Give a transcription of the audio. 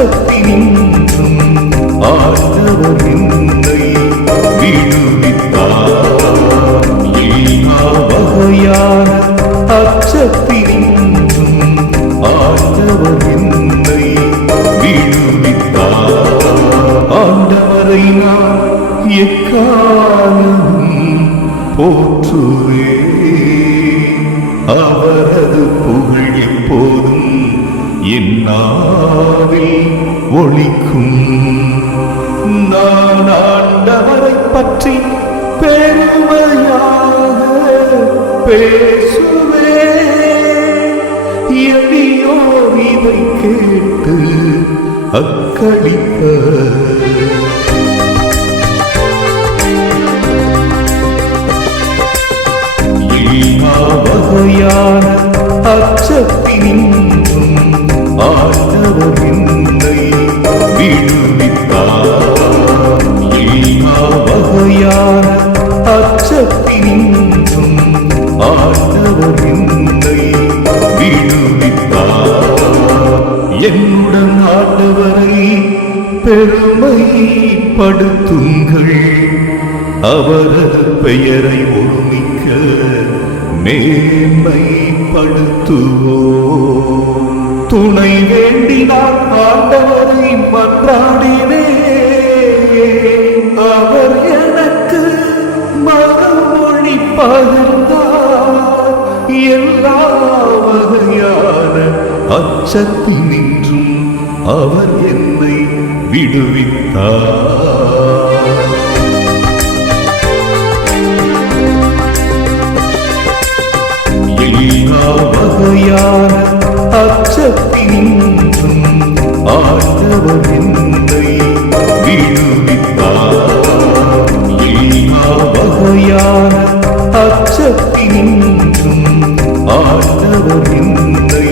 அச்சத்தினின்றும் ஆண்டவர் என்னை விடுவித்தார் எல்லா வகையான அச்சத்தினின்றும் ஆண்டவர் என்னை விடுவித்தார் ஆண்டவரை நான் எக்காலமும் போற்றுவே அவரது புகழ் எப்போதும் என் நாவில் ஒழிக்கும் நான் ஆண்டவரை பற்றி பெருமையாக பேசுவே எளியோர் இதை கேட்டு அக்களிப்ப. வகையான அச்சத்தினின்றும் ஆண்டவர் விடுவித்தார். எல்லா வகையான அச்சத்தினின்றும் ஆண்டவர் விடுவித்தார். என்னுடன் ஆட்டவரை பெருமைப்படுத்துங்கள். அவரது பெயரை ஒருமிக்க மேன்மைப்படுத்துவோம். துணை வேண்டினார் ஆண்டவரை மன்றாடினே. அவர் எனக்கு மறுமொழி பகிர்ந்தார். எல்லா வகையான அச்சத்தினின்றும் அவர் என்னை விடுவித்தார். வினாவகையான அச்சத்தினின்றும் ஆழ்ந்தவன் என்னை விடுவித்தார் வினாவகையான அச்சத்தினின்றும் ஆழ்ந்தவன் என்னை